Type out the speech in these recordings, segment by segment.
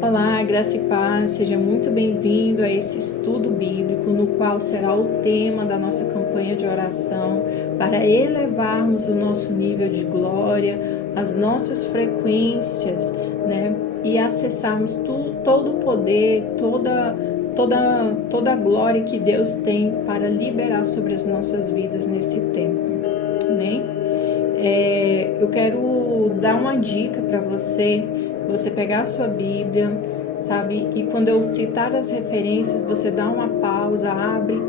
Olá, graça e paz, seja muito bem-vindo a esse estudo bíblico, no qual será o tema da nossa campanha de oração para elevarmos o nosso nível de glória, as nossas frequências, né? E acessarmos todo o poder, toda a glória que Deus tem para liberar sobre as nossas vidas nesse tempo, amém? Eu quero dar uma dica para você pegar a sua Bíblia, sabe? E quando eu citar as referências, você dá uma pausa, abre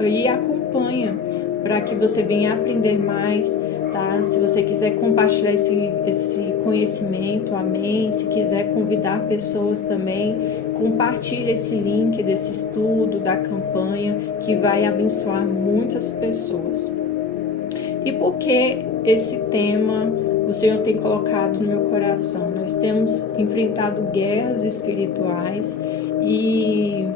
e acompanha para que você venha aprender mais, tá? Se você quiser compartilhar esse conhecimento, amém? Se quiser convidar pessoas também, compartilhe esse link desse estudo, da campanha, que vai abençoar muitas pessoas. E por que esse tema o Senhor tem colocado no meu coração? Nós temos enfrentado guerras espirituais e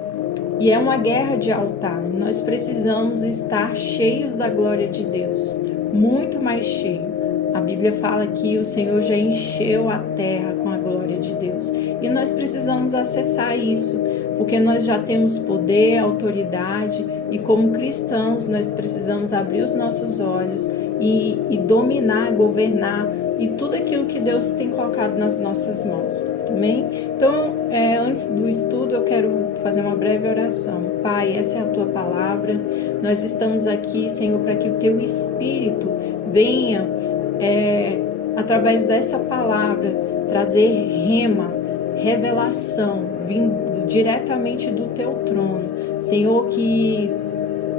é uma guerra de altar. Nós precisamos estar cheios da glória de Deus, muito mais cheio. A Bíblia fala que o Senhor já encheu a terra com a glória de Deus. E nós precisamos acessar isso, porque nós já temos poder, autoridade, e como cristãos nós precisamos abrir os nossos olhos e dominar, governar e tudo aquilo que Deus tem colocado nas nossas mãos, amém? Então, antes do estudo eu quero fazer uma breve oração. Pai, essa é a Tua palavra, nós estamos aqui, Senhor, para que o Teu Espírito venha, através dessa palavra, trazer revelação, vindo diretamente do Teu trono, Senhor, que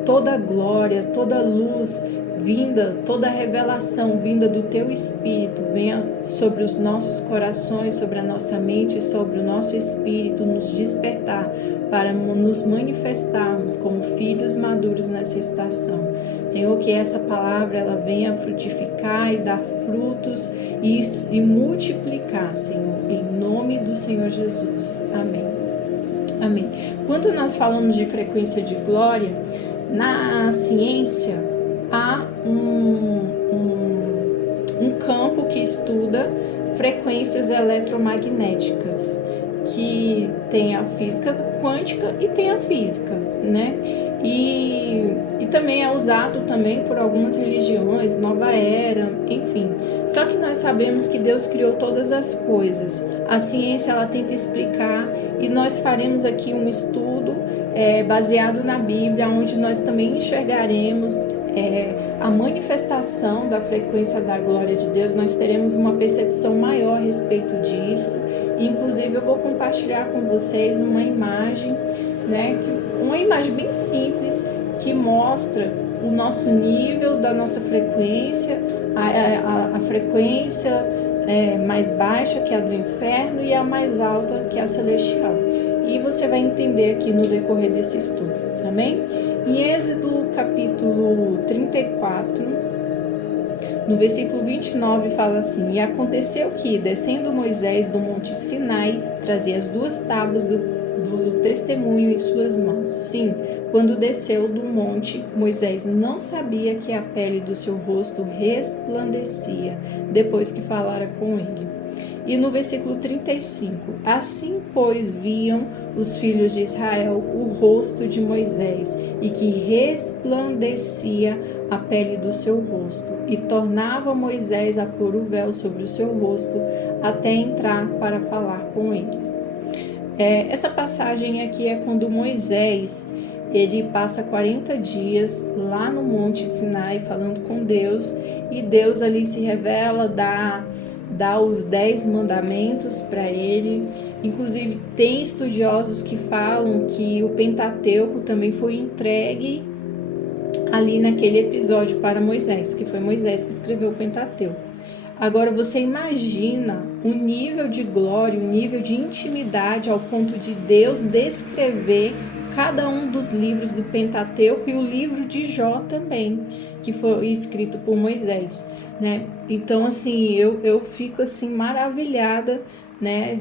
toda glória, toda luz vinda, toda revelação vinda do Teu Espírito venha sobre os nossos corações, sobre a nossa mente, sobre o nosso espírito, nos despertar para nos manifestarmos como filhos maduros nessa estação. Senhor, que essa palavra ela venha frutificar e dar frutos e multiplicar, Senhor, em nome do Senhor Jesus. Amém. Amém. Quando nós falamos de frequência de glória, na ciência há um campo que estuda frequências eletromagnéticas, que tem a física quântica e tem a física, né? E também é usado também por algumas religiões, nova era, enfim. Só que nós sabemos que Deus criou todas as coisas. A ciência ela tenta explicar e nós faremos aqui um estudo baseado na Bíblia, onde nós também enxergaremos a manifestação da frequência da glória de Deus. Nós teremos uma percepção maior a respeito disso. Inclusive eu vou compartilhar com vocês uma imagem, né, uma imagem bem simples que mostra o nosso nível da nossa frequência, a frequência mais baixa, que é a do inferno, e a mais alta, que é a celestial. E você vai entender aqui no decorrer desse estudo, amém? Em Êxodo capítulo 34, no versículo 29 fala assim: E aconteceu que, descendo Moisés do monte Sinai, trazia as 2 tábuas do testemunho em suas mãos. Sim, quando desceu do monte, Moisés não sabia que a pele do seu rosto resplandecia, depois que falara com ele. E no versículo 35, assim, pois, viam os filhos de Israel o rosto de Moisés, e que resplandecia a pele do seu rosto, e tornava Moisés a pôr o véu sobre o seu rosto, até entrar para falar com eles. Essa passagem aqui é quando Moisés, ele passa 40 dias lá no Monte Sinai falando com Deus, e Deus ali se revela, dá os 10 mandamentos para ele. Inclusive tem estudiosos que falam que o Pentateuco também foi entregue ali naquele episódio para Moisés, que foi Moisés que escreveu o Pentateuco. Agora você imagina o nível de glória, o nível de intimidade ao ponto de Deus descrever cada um dos livros do Pentateuco e o livro de Jó também, que foi escrito por Moisés, né? Então, assim, eu fico assim maravilhada, né?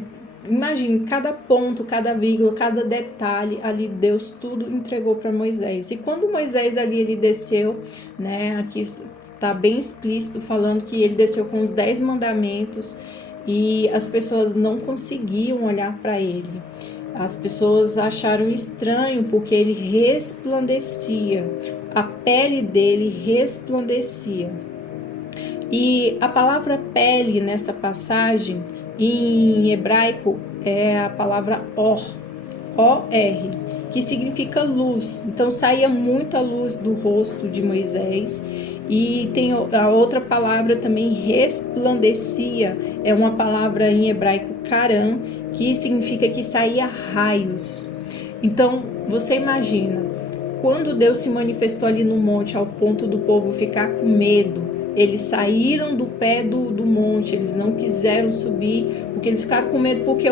Imagine cada ponto, cada vírgula, cada detalhe ali, Deus tudo entregou para Moisés. E quando Moisés ali ele desceu, né? Aqui está bem explícito falando que ele desceu com os 10 mandamentos. e as pessoas não conseguiam olhar para ele. As pessoas acharam estranho porque ele resplandecia, a pele dele resplandecia. E a palavra pele nessa passagem, em hebraico, é a palavra or, O-R, que significa luz. Então saía muita luz do rosto de Moisés. E tem a outra palavra também, resplandecia, é uma palavra em hebraico karam, que significa que saía raios. Então você imagina, quando Deus se manifestou ali no monte ao ponto do povo ficar com medo, eles saíram do pé do monte, eles não quiseram subir, porque eles ficaram com medo, porque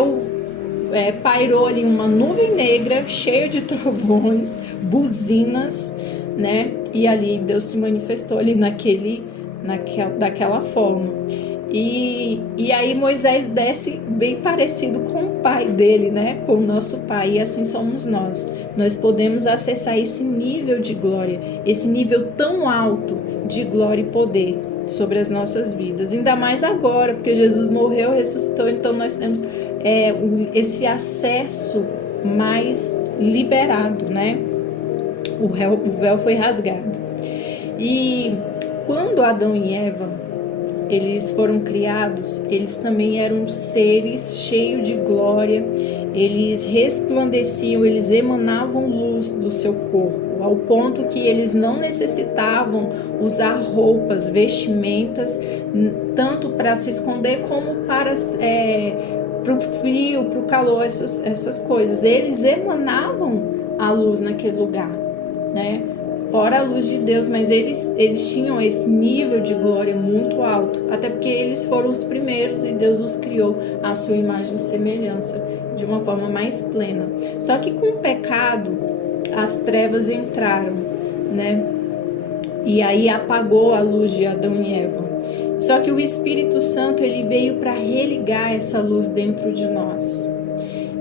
pairou ali uma nuvem negra, cheia de trovões, buzinas, né? E ali Deus se manifestou ali daquela forma. E aí Moisés desce bem parecido com o pai dele, né? Com o nosso pai, e assim somos nós. Nós podemos acessar esse nível de glória, esse nível tão alto de glória e poder sobre as nossas vidas, ainda mais agora, porque Jesus morreu, ressuscitou, então nós temos esse acesso mais liberado, né? O véu foi rasgado. E quando Adão e Eva eles foram criados, eles também eram seres cheios de glória, eles resplandeciam, eles emanavam luz do seu corpo, ao ponto que eles não necessitavam usar roupas, vestimentas, tanto para se esconder como para o frio, para o calor, essas coisas. Eles emanavam a luz naquele lugar, né? Fora a luz de Deus, mas eles tinham esse nível de glória muito alto, até porque eles foram os primeiros e Deus os criou à sua imagem e semelhança, de uma forma mais plena. Só que com o pecado, as trevas entraram, né? E aí apagou a luz de Adão e Eva. Só que o Espírito Santo, ele veio para religar essa luz dentro de nós.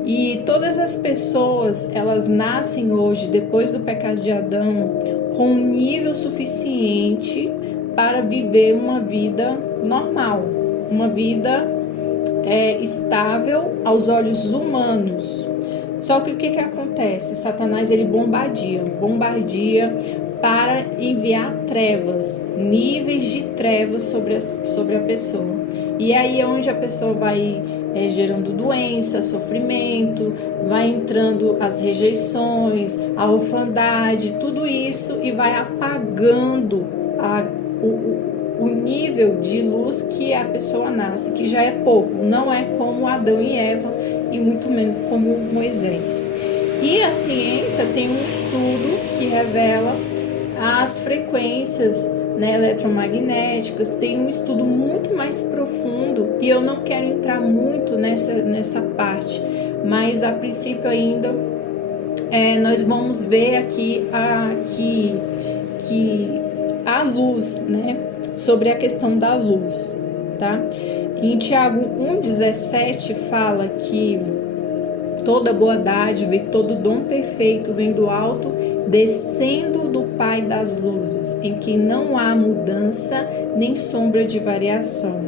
E todas as pessoas, elas nascem hoje, depois do pecado de Adão, com um nível suficiente para viver uma vida normal, uma vida estável aos olhos humanos. Só que o que acontece? Satanás, ele bombardeia para enviar trevas, níveis de trevas sobre a pessoa. E aí é onde a pessoa vai gerando doença, sofrimento, vai entrando as rejeições, a orfandade, tudo isso, e vai apagando o nível de luz que a pessoa nasce, que já é pouco, não é como Adão e Eva, e muito menos como Moisés. E a ciência tem um estudo que revela as frequências, né, eletromagnéticas, tem um estudo muito mais profundo, e eu não quero entrar muito nessa parte, mas a princípio ainda nós vamos ver aqui que a luz, né, sobre a questão da luz, tá? Em Tiago 1,17 fala que toda boa dádiva e todo dom perfeito vem do alto, descendo do Pai das luzes, em que não há mudança nem sombra de variação.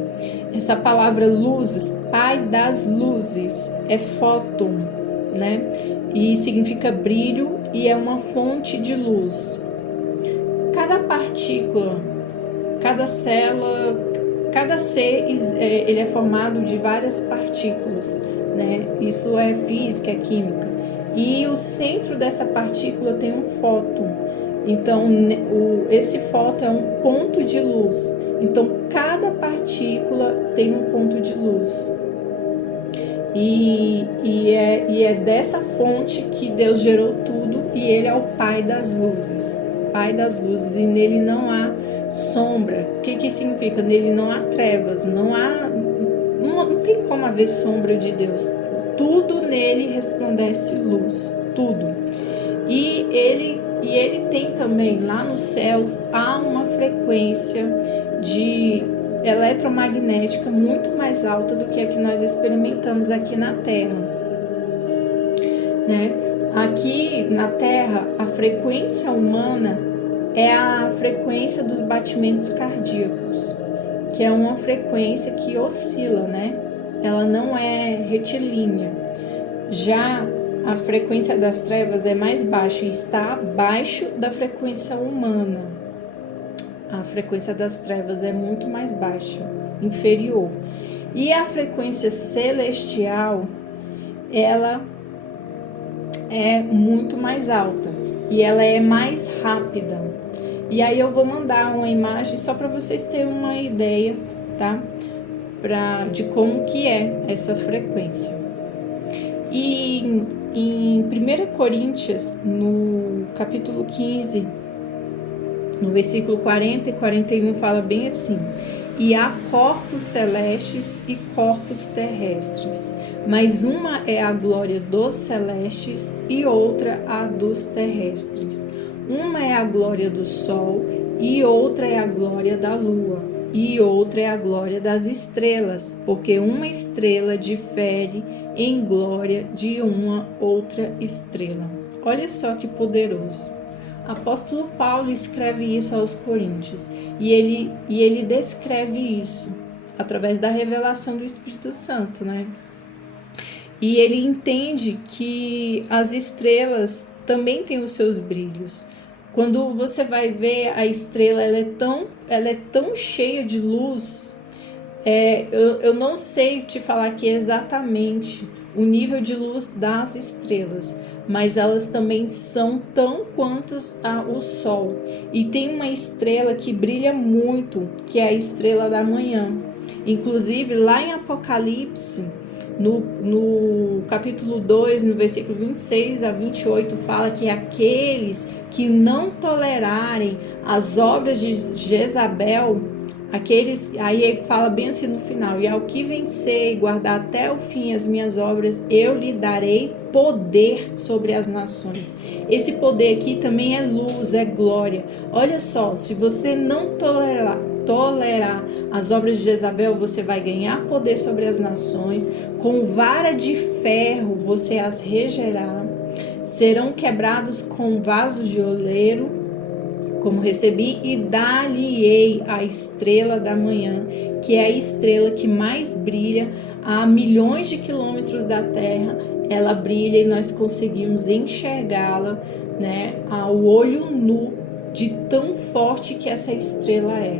Essa palavra luzes, Pai das luzes, é fóton, né? E significa brilho e é uma fonte de luz. Cada partícula, cada célula, cada ser, ele é formado de várias partículas, né? Isso é física, é química. E o centro dessa partícula tem um fóton. Então, esse fóton é um ponto de luz. Então, cada partícula tem um ponto de luz. E é dessa fonte que Deus gerou tudo, e Ele é o Pai das luzes. Pai das luzes, e nele não há sombra. O que significa? Nele não há trevas, não tem como haver sombra de Deus. Tudo nele resplandece luz, tudo. E ele tem também, lá nos céus, há uma frequência de eletromagnética muito mais alta do que a que nós experimentamos aqui na Terra, né? Aqui na Terra, a frequência humana é a frequência dos batimentos cardíacos, que é uma frequência que oscila, né? ela não é retilínea. Já a frequência das trevas é mais baixa e está abaixo da frequência humana. A frequência das trevas é muito mais baixa, inferior. E a frequência celestial, ela é muito mais alta e ela é mais rápida. E aí eu vou mandar uma imagem só para vocês terem uma ideia, tá? De como que é essa frequência. E em 1 Coríntios, no capítulo 15, no versículo 40 e 41, fala bem assim: e há corpos celestes e corpos terrestres, mas uma é a glória dos celestes e outra a dos terrestres. Uma é a glória do sol e outra é a glória da lua, e outra é a glória das estrelas, porque uma estrela difere em glória de uma outra estrela. Olha só que poderoso. Apóstolo Paulo escreve isso aos Coríntios e ele descreve isso através da revelação do Espírito Santo, né? E ele entende que as estrelas também têm os seus brilhos. Quando você vai ver a estrela, ela é tão cheia de luz. Eu não sei te falar aqui exatamente o nível de luz das estrelas, mas elas também são tão quanto o Sol. E tem uma estrela que brilha muito, que é a estrela da manhã. Inclusive, lá em Apocalipse, no capítulo 2, no versículo 26 a 28, fala que aqueles que não tolerarem as obras de Jezabel, aí fala bem assim no final: e ao que vencer e guardar até o fim as minhas obras, eu lhe darei poder sobre as nações. Esse poder aqui também é luz, é glória. Olha só, se você não tolerar as obras de Jezabel, você vai ganhar poder sobre as nações. Com vara de ferro você as regerá, serão quebrados com vasos de oleiro, como recebi, e dar-lhe-ei a estrela da manhã, que é a estrela que mais brilha a milhões de quilômetros da terra. Ela brilha e nós conseguimos enxergá-la, né, ao olho nu, de tão forte que essa estrela é,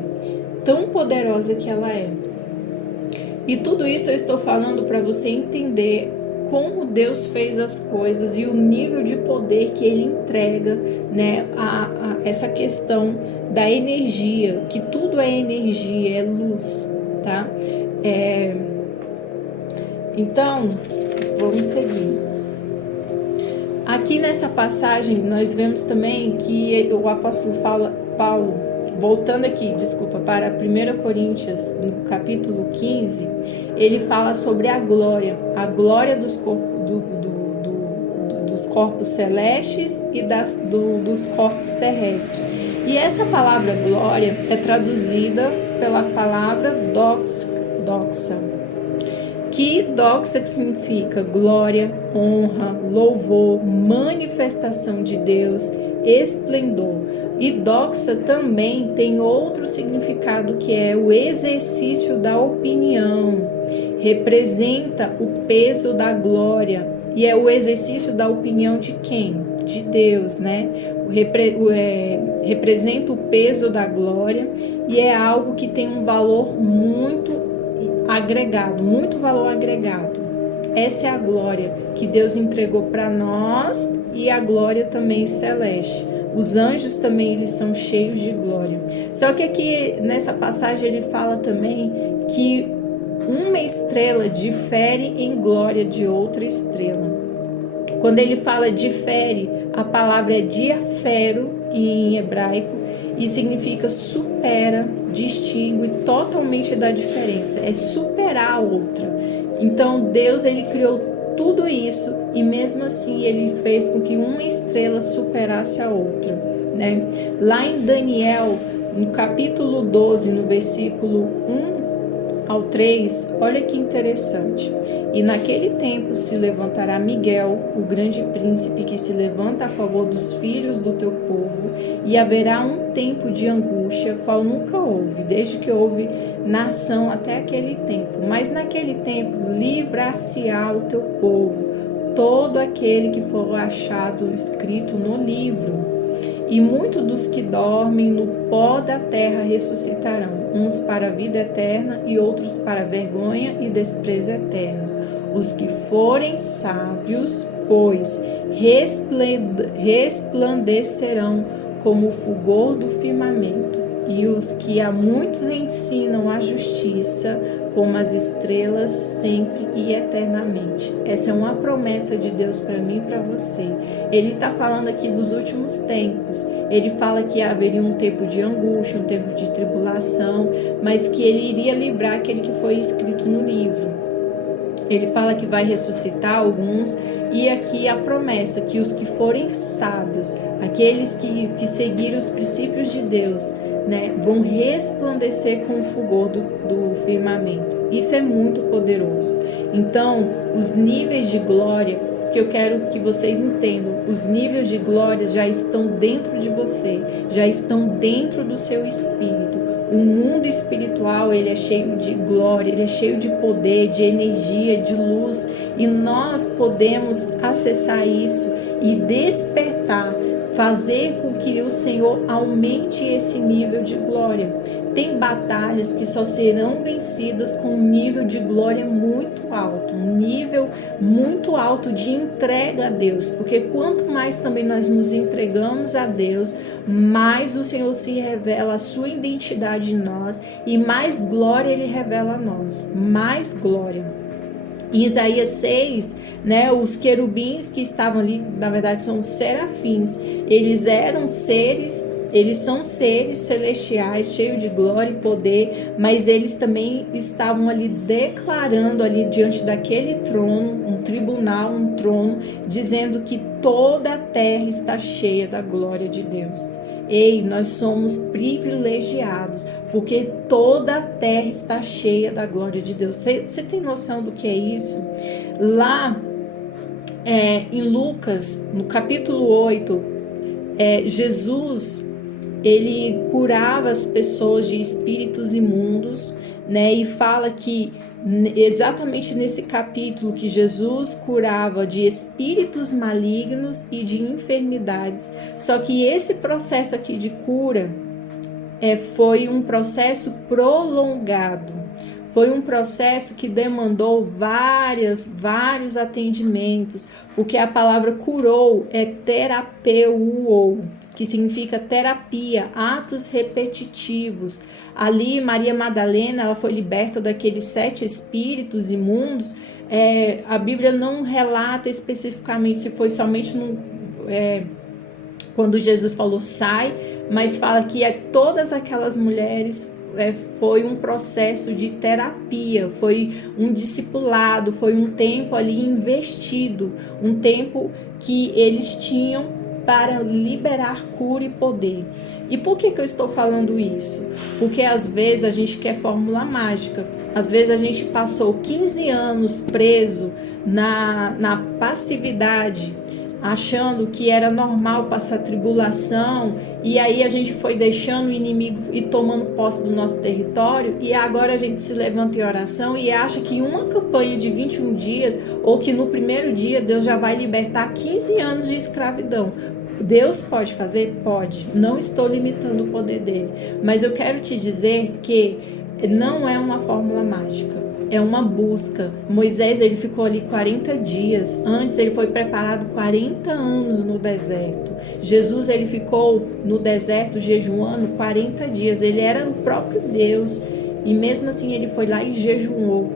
tão poderosa que ela é. E tudo isso eu estou falando para você entender como Deus fez as coisas e o nível de poder que Ele entrega, né, a essa questão da energia, que tudo é energia, é luz, tá? Então, vamos seguir. Aqui nessa passagem, nós vemos também que o apóstolo Paulo, voltando aqui, para 1 Coríntios, no capítulo 15, ele fala sobre a glória dos corpos celestes e dos corpos terrestres. E essa palavra glória é traduzida pela palavra doxa, que significa glória, honra, louvor, manifestação de Deus, esplendor. E doxa também tem outro significado, que é o exercício da opinião. Representa o peso da glória. E é o exercício da opinião de quem? De Deus, né? Representa o peso da glória e é algo que tem um valor muito agregado, muito valor agregado. Essa é a glória que Deus entregou para nós e a glória também celeste. Os anjos também, eles são cheios de glória. Só que aqui nessa passagem ele fala também que uma estrela difere em glória de outra estrela. Quando ele fala difere, a palavra é diafero em hebraico e significa supera, distingue, totalmente dá diferença, é superar a outra. Então Deus, ele criou tudo isso e mesmo assim ele fez com que uma estrela superasse a outra, né? Lá em Daniel, no capítulo 12, no versículo 1 ao 3, olha que interessante. E naquele tempo se levantará Miguel, o grande príncipe que se levanta a favor dos filhos do teu povo, e haverá um tempo de angústia, qual nunca houve, desde que houve nação até aquele tempo. Mas naquele tempo livrar-se-á o teu povo, todo aquele que for achado escrito no livro. E muitos dos que dormem no pó da terra ressuscitarão, uns para a vida eterna e outros para a vergonha e desprezo eterno. Os que forem sábios, pois, resplandecerão como o fulgor do firmamento, e os que a muitos ensinam a justiça, como as estrelas, sempre e eternamente. Essa é uma promessa de Deus para mim e para você. Ele está falando aqui dos últimos tempos. Ele fala que haveria um tempo de angústia, um tempo de tribulação, mas que ele iria livrar aquele que foi escrito no livro. Ele fala que vai ressuscitar alguns, e aqui a promessa que os que forem sábios, aqueles que seguirem os princípios de Deus, né, vão resplandecer com o fulgor do firmamento. Isso é muito poderoso. Então, os níveis de glória, que eu quero que vocês entendam, os níveis de glória já estão dentro de você, já estão dentro do seu espírito. O mundo espiritual, ele é cheio de glória, ele é cheio de poder, de energia, de luz, e nós podemos acessar isso e despertar, fazer com que o Senhor aumente esse nível de glória. Tem batalhas que só serão vencidas com um nível de glória muito alto, um nível muito alto de entrega a Deus, porque quanto mais também nós nos entregamos a Deus, mais o Senhor se revela a sua identidade em nós, e mais glória Ele revela a nós, mais glória. Em Isaías 6, né, os querubins que estavam ali, na verdade são serafins, eles eram seres, eles são seres celestiais, cheios de glória e poder, mas eles também estavam ali declarando ali diante daquele trono, um tribunal, um trono, dizendo que toda a terra está cheia da glória de Deus. Ei, nós somos privilegiados, porque toda a terra está cheia da glória de Deus. Você tem noção do que é isso? Lá em Lucas, no capítulo 8, Jesus, ele curava as pessoas de espíritos imundos, né? E fala que exatamente nesse capítulo que Jesus curava de espíritos malignos e de enfermidades. Só que esse processo aqui de cura foi um processo prolongado. Foi um processo que demandou vários atendimentos, porque a palavra curou é terapeuo, que significa terapia, atos repetitivos. Ali, Maria Madalena, ela foi liberta daqueles 7 espíritos imundos. A Bíblia não relata especificamente se foi somente quando Jesus falou sai, mas fala que todas aquelas mulheres foi um processo de terapia, foi um discipulado, foi um tempo ali investido, um tempo que eles tinham para liberar cura e poder. E por que eu estou falando isso? Porque às vezes a gente quer fórmula mágica. Às vezes a gente passou 15 anos preso na passividade, achando que era normal passar tribulação, e aí a gente foi deixando o inimigo e tomando posse do nosso território, e agora a gente se levanta em oração e acha que uma campanha de 21 dias, ou que no primeiro dia Deus já vai libertar 15 anos de escravidão. Deus pode fazer? Pode. Não estou limitando o poder dele, mas eu quero te dizer que não é uma fórmula mágica. É uma busca. Moisés, ele ficou ali 40 dias. Antes, ele foi preparado 40 anos no deserto. Jesus, ele ficou no deserto jejuando 40 dias. Ele era o próprio Deus. E mesmo assim, ele foi lá e jejuou.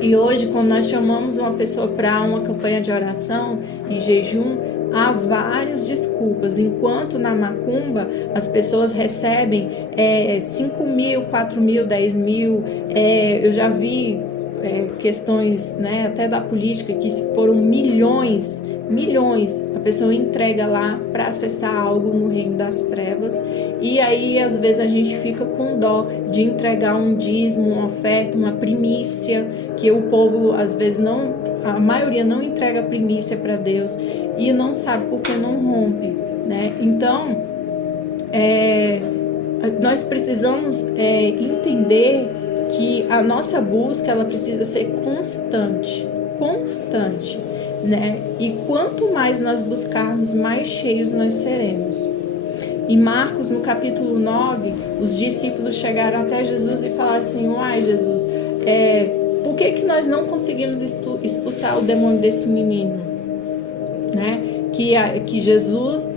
E hoje, quando nós chamamos uma pessoa para uma campanha de oração e jejum, há várias desculpas. Enquanto na macumba as pessoas recebem 5 mil, 4 mil, 10 mil, eu já vi questões, né, até da política, que foram milhões milhões, a pessoa entrega lá para acessar algo no reino das trevas. E aí às vezes a gente fica com dó de entregar um dízimo, uma oferta, uma primícia, que o povo às vezes não, a maioria não entrega primícia para Deus e não sabe por que não rompe, né? Então nós precisamos entender que a nossa busca ela precisa ser constante, né? E quanto mais nós buscarmos, mais cheios nós seremos. Em Marcos, no capítulo 9, os discípulos chegaram até Jesus e falaram assim: uai, Jesus, por que nós não conseguimos expulsar o demônio desse menino? Né? Que Jesus,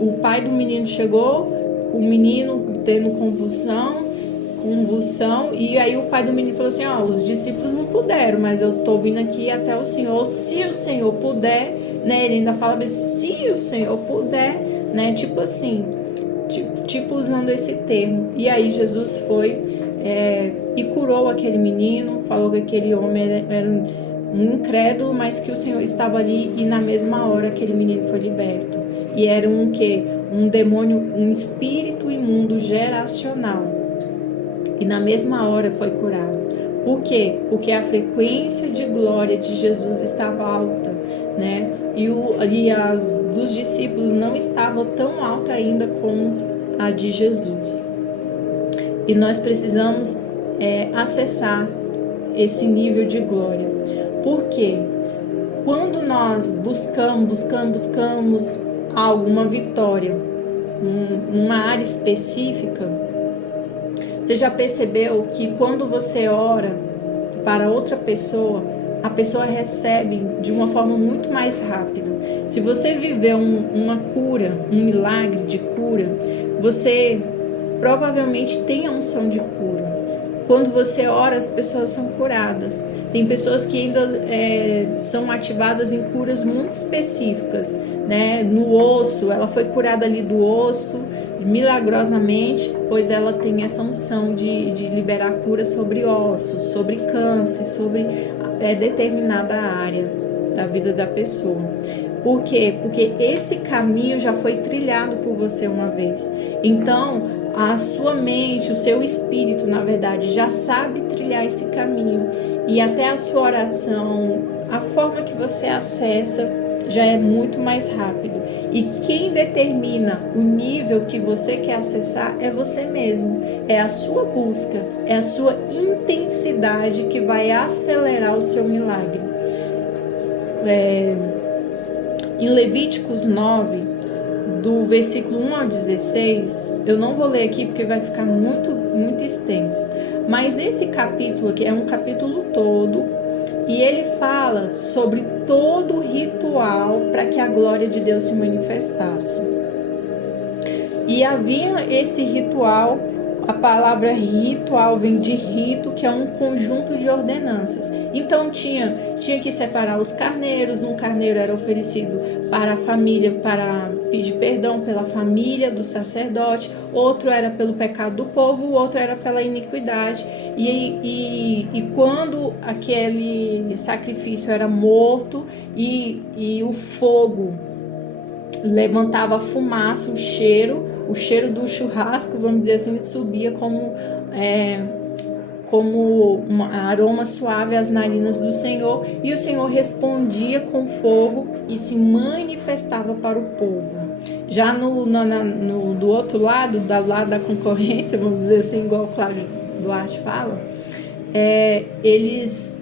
o pai do menino chegou, com o menino tendo convulsão, e aí o pai do menino falou assim: os discípulos não puderam, mas eu tô vindo aqui até o Senhor, se o Senhor puder, né? Ele ainda fala, mas se o Senhor puder, né? Tipo assim, tipo usando esse termo. E aí Jesus foi e curou aquele menino, falou que aquele homem era um incrédulo, mas que o Senhor estava ali, e na mesma hora aquele menino foi liberto. E era um demônio, um espírito imundo geracional. E na mesma hora foi curado. Por quê? Porque a frequência de glória de Jesus estava alta, né? E as dos discípulos não estava tão alta ainda como a de Jesus. E nós precisamos acessar esse nível de glória. Por quê? Quando nós buscamos alguma vitória, uma área específica, você já percebeu que quando você ora para outra pessoa, a pessoa recebe de uma forma muito mais rápida? Se você viveu uma cura, um milagre de cura, você provavelmente tem a unção de cura. Quando você ora, as pessoas são curadas. Tem pessoas que ainda são ativadas em curas muito específicas, né? No osso, ela foi curada ali do osso, milagrosamente, pois ela tem essa unção de liberar cura sobre ossos, sobre câncer, sobre determinada área da vida da pessoa. Por quê? Porque esse caminho já foi trilhado por você uma vez. Então, a sua mente, o seu espírito, na verdade, já sabe trilhar esse caminho. E até a sua oração, a forma que você acessa, já é muito mais rápido. E quem determina o nível que você quer acessar é você mesmo. É a sua busca, é a sua intensidade que vai acelerar o seu milagre. Em Levíticos 9, do versículo 1 ao 16, eu não vou ler aqui porque vai ficar muito, muito extenso. Mas esse capítulo aqui é um capítulo todo, e ele fala sobre todo o ritual para que a glória de Deus se manifestasse. E havia esse ritual, a palavra ritual vem de rito, que é um conjunto de ordenanças. Então tinha que separar os carneiros, um carneiro era oferecido para a família, para pedir perdão pela família do sacerdote, outro era pelo pecado do povo, o outro era pela iniquidade. E quando aquele sacrifício era morto e o fogo levantava a fumaça, o cheiro do churrasco, vamos dizer assim, subia como um aroma suave às narinas do Senhor, e o Senhor respondia com fogo e se manifestava para o povo. Já do outro lado, do lado da concorrência, vamos dizer assim, igual o Cláudio Duarte fala, eles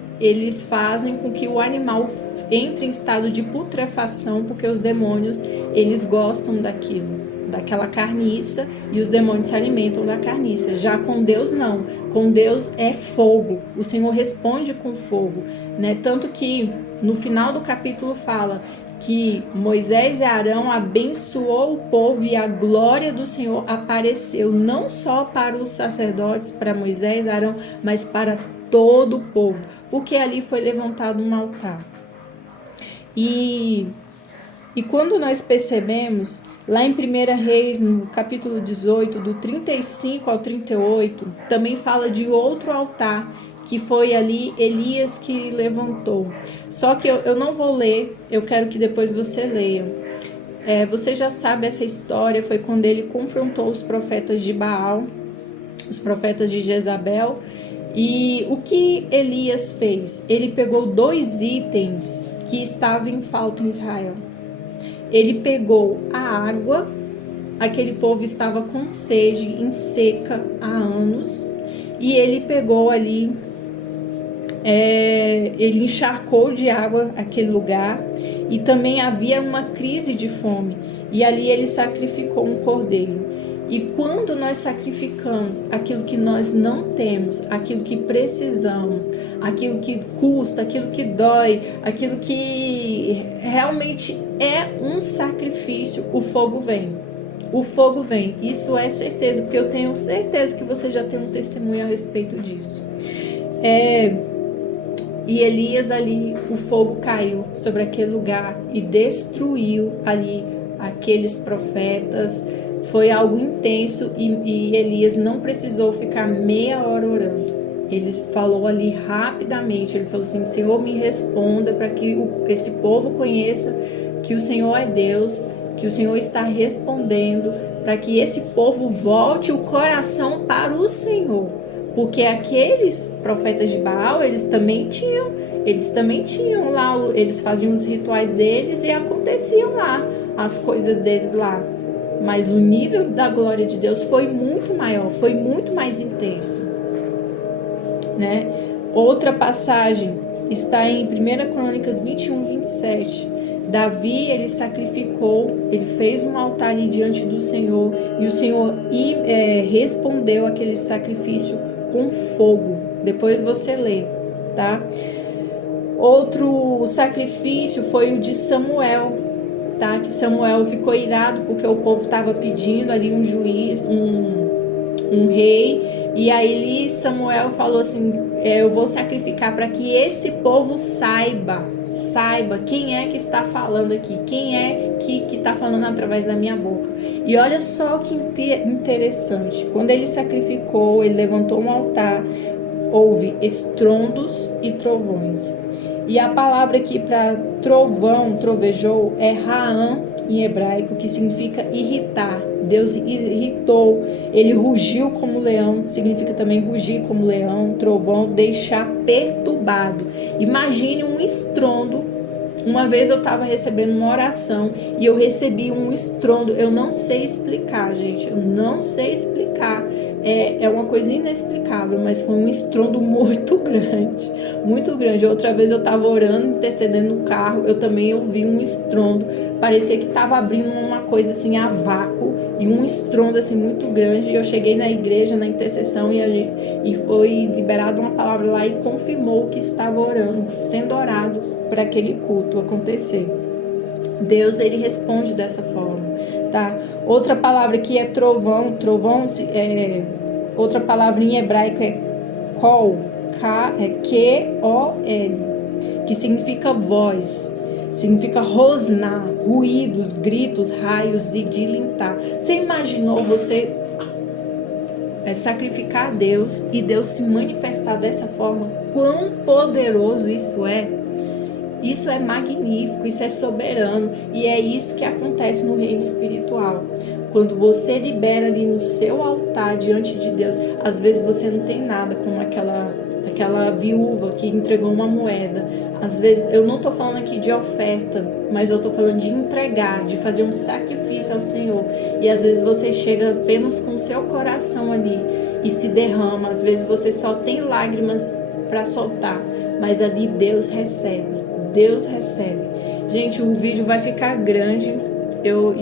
fazem com que o animal entre em estado de putrefação, porque os demônios, eles gostam daquela carniça, e os demônios se alimentam da carniça. Já com Deus não, com Deus é fogo, o Senhor responde com fogo, né? Tanto que no final do capítulo fala que Moisés e Arão abençoou o povo e a glória do Senhor apareceu não só para os sacerdotes, para Moisés e Arão, mas para todo o povo, porque ali foi levantado um altar. E quando nós percebemos, lá em 1 Reis, no capítulo 18, do 35 ao 38, também fala de outro altar que foi ali Elias que levantou. Só que eu não vou ler, eu quero que depois você leia. Você já sabe essa história, foi quando ele confrontou os profetas de Baal, os profetas de Jezabel. E o que Elias fez? Ele pegou 2 itens que estavam em falta em Israel. Ele pegou a água, aquele povo estava com sede, em seca há anos, e ele pegou ali, ele encharcou de água aquele lugar, e também havia uma crise de fome, e ali ele sacrificou um cordeiro. E quando nós sacrificamos aquilo que nós não temos, aquilo que precisamos, aquilo que custa, aquilo que dói, aquilo que realmente é um sacrifício, o fogo vem. O fogo vem, isso é certeza, porque eu tenho certeza que você já tem um testemunho a respeito disso. E Elias ali, o fogo caiu sobre aquele lugar e destruiu ali aqueles profetas. Foi algo intenso e Elias não precisou ficar meia hora orando. Ele falou ali rapidamente, ele falou assim: Senhor, me responda para que esse povo conheça que o Senhor é Deus, que o Senhor está respondendo, para que esse povo volte o coração para o Senhor. Porque aqueles profetas de Baal, eles também tinham lá, eles faziam os rituais deles e aconteciam lá as coisas deles lá. Mas o nível da glória de Deus foi muito maior, foi muito mais intenso, né? Outra passagem está em 1 Crônicas 21, 27. Davi, ele sacrificou, ele fez um altar ali diante do Senhor, e o Senhor respondeu aquele sacrifício com fogo. Depois você lê, tá? Outro sacrifício foi o de Samuel, tá? Que Samuel ficou irado porque o povo estava pedindo ali um juiz, um rei, e aí Samuel falou assim: eu vou sacrificar para que esse povo saiba quem é que está falando aqui, quem é que está falando através da minha boca. E olha só que interessante, quando ele sacrificou, ele levantou um altar, houve estrondos e trovões. E a palavra aqui para trovão, trovejou, é Ra'am em hebraico, que significa irritar. Deus irritou, ele rugiu como leão, significa também rugir como leão, trovão, deixar perturbado. Imagine um estrondo. Uma vez eu estava recebendo uma oração e eu recebi um estrondo. Eu não sei explicar, gente, eu não sei explicar. É uma coisa inexplicável, mas foi um estrondo muito grande, muito grande. Outra vez eu estava orando, intercedendo no carro, eu também ouvi um estrondo. Parecia que estava abrindo uma coisa assim a vácuo, e um estrondo assim muito grande. E eu cheguei na igreja, na intercessão, e foi liberada uma palavra lá e confirmou que estava orando, sendo orado para aquele culto acontecer. Deus, ele responde dessa forma, tá? Outra palavra que é trovão, outra palavra em hebraico é kol, Q-O-L, que significa voz, significa rosnar, ruídos, gritos, raios e dilintar. Você imaginou você sacrificar a Deus e Deus se manifestar dessa forma? Quão poderoso isso é? Isso é magnífico, isso é soberano, e é isso que acontece no reino espiritual. Quando você libera ali no seu altar diante de Deus, às vezes você não tem nada, como aquela viúva que entregou uma moeda. Às vezes, eu não estou falando aqui de oferta, mas eu estou falando de entregar, de fazer um sacrifício ao Senhor. E às vezes você chega apenas com o seu coração ali e se derrama. Às vezes você só tem lágrimas para soltar, mas ali Deus recebe. Deus recebe. Gente, o vídeo vai ficar grande. Eu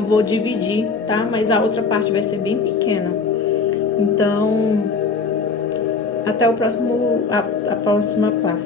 vou dividir, tá? Mas a outra parte vai ser bem pequena. Então, até a próxima parte.